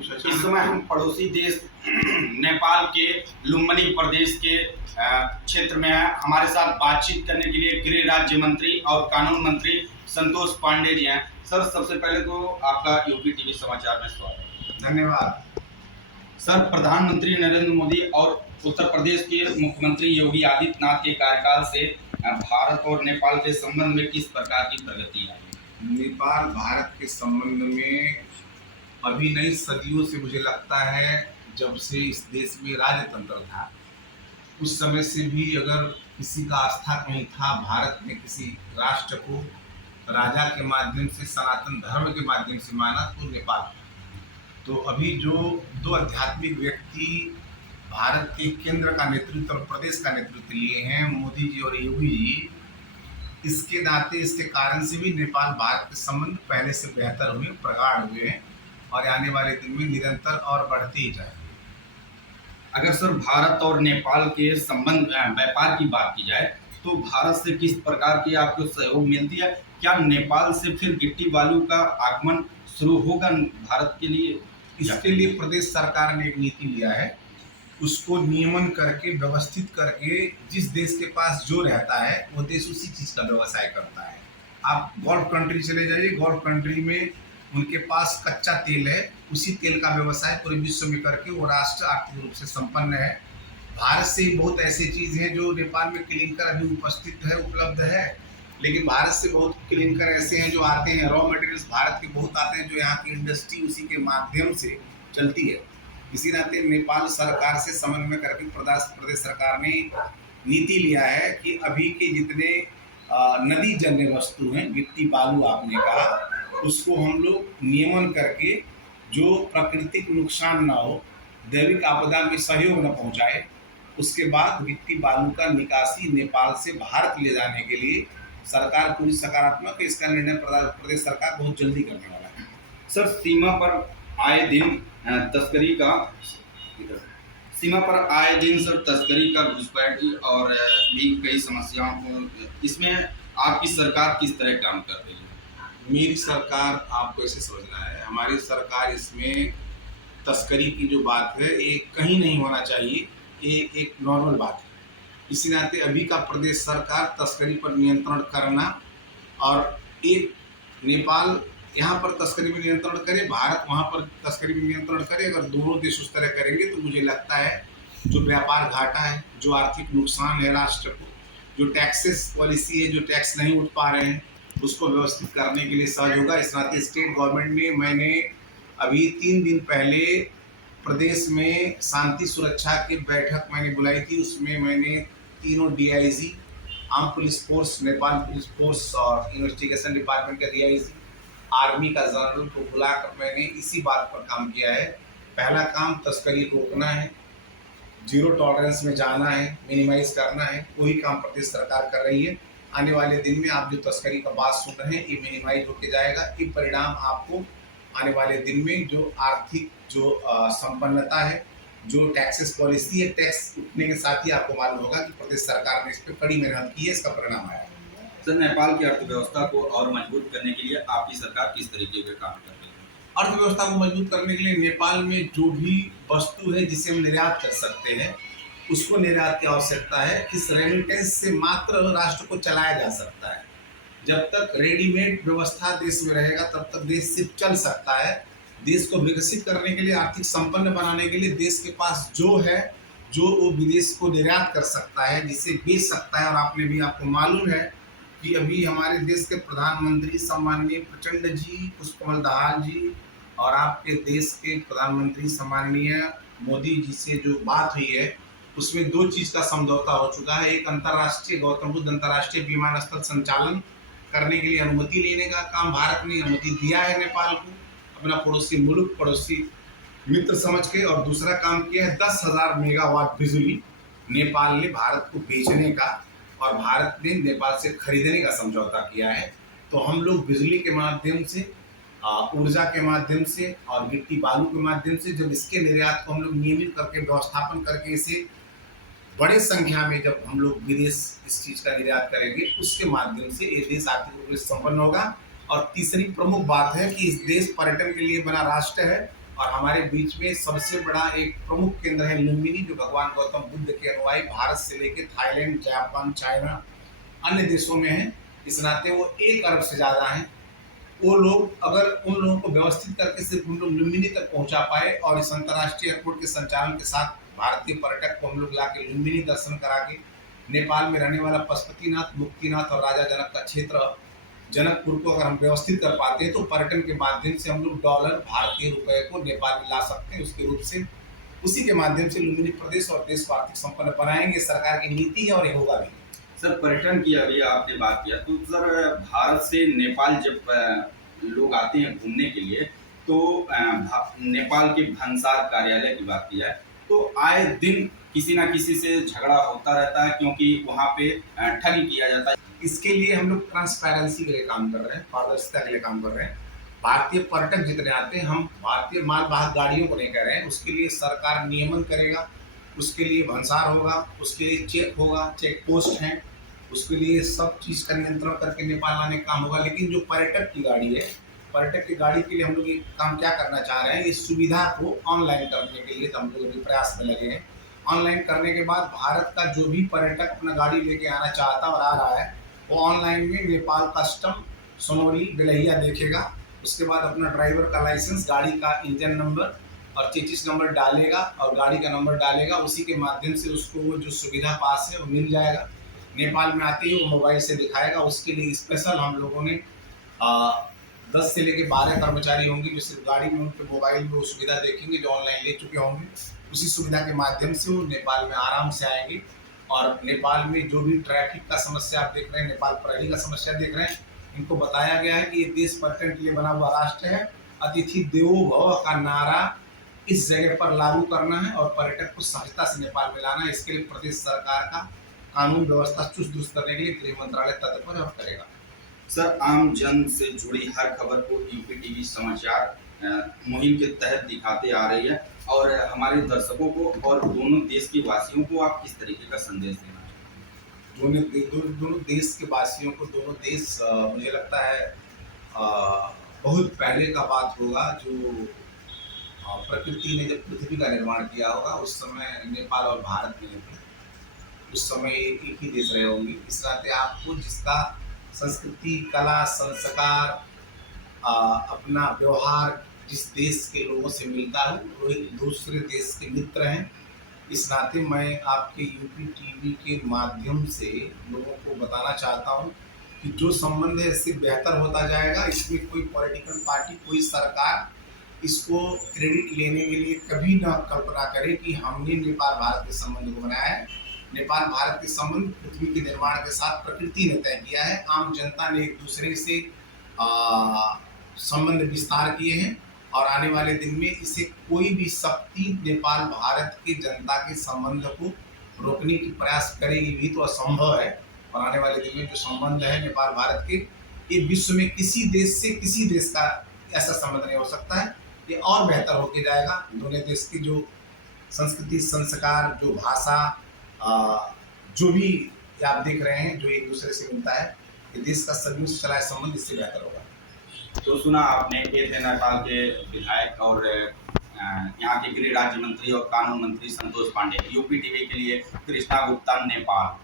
इस समय हम पड़ोसी देश नेपाल के लुम्बिनी प्रदेश के क्षेत्र में हैं। हमारे साथ बातचीत करने के लिए गृह राज्य मंत्री और कानून मंत्री संतोष पांडे जी हैं। सर, सबसे पहले तो आपका यूपी टीवी समाचार में स्वागत है। धन्यवाद। सर, प्रधानमंत्री नरेंद्र मोदी और उत्तर प्रदेश के मुख्यमंत्री योगी आदित्यनाथ के कार्यकाल से भारत और नेपाल के संबंध में किस प्रकार की प्रगति आई? नेपाल भारत के संबंध में अभी नई सदियों से मुझे लगता है, जब से इस देश में राजतंत्र था उस समय से भी अगर किसी का आस्था नहीं था भारत में किसी राष्ट्र को राजा के माध्यम से, सनातन धर्म के माध्यम से माना, तो नेपाल था। तो अभी जो दो आध्यात्मिक व्यक्ति भारत के केंद्र का नेतृत्व और प्रदेश का नेतृत्व लिए हैं, मोदी जी और योगी जी, इसके नाते, इसके कारण से भी नेपाल भारत के संबंध पहले से बेहतर हुए, प्रगाढ़ हुए हैं और आने वाले दिन में निरंतर और बढ़ते ही जाएंगे। अगर सर भारत और नेपाल के संबंध व्यापार की बात की जाए तो भारत से किस प्रकार की आपको सहयोग मिलती है? क्या नेपाल से फिर गिट्टी बालू का आगमन शुरू होगा भारत के लिए? इसके लिए प्रदेश सरकार ने एक नीति लिया है, उसको नियमन करके, व्यवस्थित करके, जिस देश के पास जो रहता है वो देश उसी चीज़ का व्यवसाय करता है। आप गल्फ कंट्री चले जाइए, गल्फ कंट्री में उनके पास कच्चा तेल है, उसी तेल का व्यवसाय पूरे विश्व में करके वो राष्ट्र आर्थिक रूप से संपन्न है। भारत से ही बहुत ऐसी चीज़ हैं जो नेपाल में क्लिंकर अभी उपस्थित है, उपलब्ध है, लेकिन भारत से बहुत क्लिंकर ऐसे हैं जो आते हैं, रॉ मटेरियल्स भारत के बहुत आते हैं, जो यहाँ की इंडस्ट्री उसी के माध्यम से चलती है। इसी नाते नेपाल सरकार से समन्वय करके प्रदेश सरकार ने नीति लिया है कि अभी के जितने नदी जन्य वस्तु हैं, गिट्टी बालू आपने कहा, उसको हम लोग नियमन करके जो प्राकृतिक नुकसान ना हो, दैविक आपदा में सहयोग न पहुंचाए, उसके बाद गिट्टी बालू का निकासी नेपाल से भारत ले जाने के लिए सरकार पूरी सकारात्मक है। इसका निर्णय प्रदेश सरकार बहुत जल्दी करने वाला है। सर, सीमा पर आए दिन सर तस्करी का घुसपैठ और भी कई समस्याओं को, इसमें आपकी सरकार किस तरह काम कर रही है? मेरी सरकार, आपको ऐसे समझना है, हमारी सरकार इसमें तस्करी की जो बात है ये कहीं नहीं होना चाहिए, ये एक नॉर्मल बात है। इसी नाते अभी का प्रदेश सरकार तस्करी पर नियंत्रण करना और एक नेपाल यहाँ पर तस्करी में नियंत्रण करे, भारत वहाँ पर तस्करी में नियंत्रण करे, अगर दोनों देश उस तरह करेंगे तो मुझे लगता है जो व्यापार घाटा है, जो आर्थिक नुकसान है राष्ट्र को, जो टैक्सेस पॉलिसी है, जो टैक्स नहीं उठ पा रहे हैं, उसको व्यवस्थित करने के लिए सहज होगा। इस नाते स्टेट गवर्नमेंट ने, मैंने अभी 3 दिन पहले प्रदेश में शांति सुरक्षा की बैठक मैंने बुलाई थी, उसमें मैंने तीनों DIG, arm police force, Nepal police force और इन्वेस्टिगेशन डिपार्टमेंट का DIG, आर्मी का जनरल को बुलाकर मैंने इसी बात पर काम किया है। पहला काम तस्करी रोकना है, जीरो टॉलरेंस में जाना है, मिनिमाइज करना है, वही काम प्रदेश सरकार कर रही है। आने वाले दिन में आप जो तस्करी का बात सुन रहे हैं ये मिनिमाइज होकर जाएगा। ये परिणाम आपको आने वाले दिन में जो आर्थिक जो संपन्नता है, जो टैक्सेस पॉलिसी है, टैक्स उठने के साथ ही आपको मालूम होगा कि प्रदेश सरकार ने इस पर कड़ी मेहनत की है, इसका परिणाम आया है। सर, नेपाल की अर्थव्यवस्था को और मजबूत करने के लिए आपकी सरकार किस तरीके के काम कर रही है? अर्थव्यवस्था को मजबूत करने के लिए नेपाल में जो भी वस्तु है जिसे हम निर्यात कर सकते हैं उसको निर्यात की आवश्यकता है। इस रेमिटेंस से मात्र राष्ट्र को चलाया जा सकता है। जब तक रेडीमेड व्यवस्था देश में रहेगा तब तक देश सिर्फ चल सकता है। देश को विकसित करने के लिए, आर्थिक संपन्न बनाने के लिए देश के पास जो है, जो वो विदेश को निर्यात कर सकता है, जिसे बेच सकता है। और आपको मालूम है कि अभी हमारे देश के प्रधानमंत्री सम्माननीय प्रचंड जी, पुष्पकमल दाहाल जी और आपके देश के प्रधानमंत्री सम्माननीय मोदी जी से जो बात हुई है उसमें 2 चीज़ का समझौता हो चुका है। एक, अंतर्राष्ट्रीय गौतम बुद्ध अंतर्राष्ट्रीय विमानस्थल संचालन करने के लिए अनुमति लेने का काम भारत ने अनुमति दिया है नेपाल को, अपना पड़ोसी मुल्क, पड़ोसी मित्र समझ के। और दूसरा काम किया है 10,000 मेगावाट बिजली नेपाल ने भारत को बेचने का और भारत ने नेपाल से खरीदने का समझौता किया है। तो हम लोग बिजली के माध्यम से, ऊर्जा के माध्यम से और गिट्टी बालू के माध्यम से जब इसके निर्यात को हम लोग नियमित करके व्यवस्थापन करके इसे बड़े संख्या में जब हम लोग विदेश इस चीज़ का निर्यात करेंगे, उसके माध्यम से ये देश आर्थिक रूप से संपन्न होगा। और तीसरी प्रमुख बात है कि इस देश पर्यटन के लिए बना राष्ट्र है और हमारे बीच में सबसे बड़ा एक प्रमुख केंद्र है लुम्बिनी, जो भगवान गौतम बुद्ध के अनुयायी भारत से लेकर थाईलैंड, जापान, चाइना, अन्य देशों में हैं। इस नाते वो 1 अरब से ज़्यादा हैं। वो लोग, अगर उन लोगों को व्यवस्थित करके सिर्फ हम लोग लुम्बिनी तक पहुंचा पाए और इस अंतर्राष्ट्रीय एयरपोर्ट के संचालन के साथ भारतीय पर्यटक को हम लोग ला के लुम्बिनी दर्शन करा के नेपाल में रहने वाला पशुपतिनाथ, मुक्तिनाथ और राजा जनक का क्षेत्र जनकपुर को अगर हम व्यवस्थित कर पाते हैं तो पर्यटन के माध्यम से हम लोग डॉलर, भारतीय रुपए को नेपाल में ला सकते हैं। उसके रूप से उसी के माध्यम से लुम्बिनी प्रदेश और देश को आर्थिक संपन्न बनाएंगे। सरकार की नीति है और ये होगा भी। सर, पर्यटन की अभी आपने बात किया, तो सर भारत से नेपाल जब लोग आते हैं घूमने के लिए, तो नेपाल के भंसार कार्यालय की बात की जाए तो आए दिन किसी ना किसी से झगड़ा होता रहता है, क्योंकि वहाँ पे ठगी किया जाता है। इसके लिए हम लोग ट्रांसपेरेंसी के लिए काम कर रहे हैं, पारदर्शिता के लिए काम कर रहे हैं। भारतीय पर्यटक जितने आते हैं, हम भारतीय मालवाहक गाड़ियों को नहीं कह रहे हैं, उसके लिए सरकार नियमन करेगा, उसके लिए भंसार होगा, उसके लिए चेक होगा, चेक पोस्ट हैं, उसके लिए सब चीज़ का नियंत्रण करके नेपाल आने का काम होगा। लेकिन जो पर्यटक की गाड़ी है, पर्यटक की गाड़ी के लिए हम लोग ये काम क्या करना चाह रहे हैं, इस सुविधा को ऑनलाइन करने के लिए तो हम लोग अभी प्रयास में लगे हैं। ऑनलाइन करने के बाद भारत का जो भी पर्यटक अपना गाड़ी लेके आना चाहता और आ रहा है, वो ऑनलाइन में नेपाल कस्टम सोनोरी बेलहिया देखेगा। उसके बाद अपना ड्राइवर का लाइसेंस, गाड़ी का इंजन नंबर और चेचिस नंबर डालेगा और गाड़ी का नंबर डालेगा। उसी के माध्यम से उसको वो जो सुविधा पास है वो मिल जाएगा। नेपाल में आते ही वो मोबाइल से दिखाएगा। उसके लिए स्पेशल हम लोगों ने 10 से लेकर 12 कर्मचारी होंगे जो सिर्फ गाड़ी में उनके मोबाइल में वो सुविधा देखेंगे, जो ऑनलाइन ले चुके होंगे। उसी सुविधा के माध्यम से वो नेपाल में आराम से आएंगे। और नेपाल में जो भी ट्रैफिक का समस्या आप देख रहे हैं, नेपाल प्रहरी का समस्या देख रहे हैं, इनको बताया गया है कि ये देश पर्यटन के लिए बना हुआ राष्ट्र है। अतिथि देवो भव का नारा इस जगह पर लागू करना है और पर्यटक को सहजता से नेपाल में लाना है। इसके लिए प्रदेश सरकार का कानून व्यवस्था चुस्त दुरुस्त करने के लिए गृह मंत्रालय तत्पर करेगा। सर, आम जन से जुड़ी हर खबर को यूपी टीवी समाचार मुहिम के तहत दिखाते आ रही है, और हमारे दर्शकों को और दोनों देश के वासियों को आप किस तरीके का संदेश देना चाहते हैं? दोनों देश के वासियों को, दोनों देश मुझे लगता है बहुत पहले का बात होगा, जो प्रकृति ने जब पृथ्वी का निर्माण किया होगा उस समय नेपाल और भारत में थे। उस समय एक ही देश रहे होंगे। इस नाते आपको जिसका संस्कृति, कला, संस्कार, अपना व्यवहार जिस देश के लोगों से मिलता है वो एक दूसरे देश के मित्र हैं। इस नाते मैं आपके यूपी टीवी के माध्यम से लोगों को बताना चाहता हूं कि जो संबंध है इससे बेहतर होता जाएगा। इसमें कोई पॉलिटिकल पार्टी, कोई सरकार इसको क्रेडिट लेने के लिए कभी ना कल्पना करे कि हमने नेपाल भारत के संबंध को बनाया है। नेपाल भारत के संबंध पृथ्वी के निर्माण के साथ प्रकृति ने तय किया है। आम जनता ने एक दूसरे से संबंध विस्तार किए हैं और आने वाले दिन में इसे कोई भी शक्ति नेपाल भारत की जनता के संबंध को रोकने की प्रयास करेगी भी तो असंभव है। और आने वाले दिन में जो संबंध है नेपाल भारत के, ये विश्व में किसी देश से किसी देश का ऐसा संबंध नहीं हो सकता है। ये और बेहतर होके जाएगा। दोनों देश की जो संस्कृति, संस्कार, जो भाषा, जो भी आप देख रहे हैं, जो एक दूसरे से मिलता है, ये देश का सदियों से चला संबंध इससे बेहतर होगा। तो सुना आपने, ये थे नेपाल के विधायक और यहाँ के गृह राज्य मंत्री और कानून मंत्री संतोष पांडे। यूपी टीवी के लिए कृष्णा गुप्ता, नेपाल।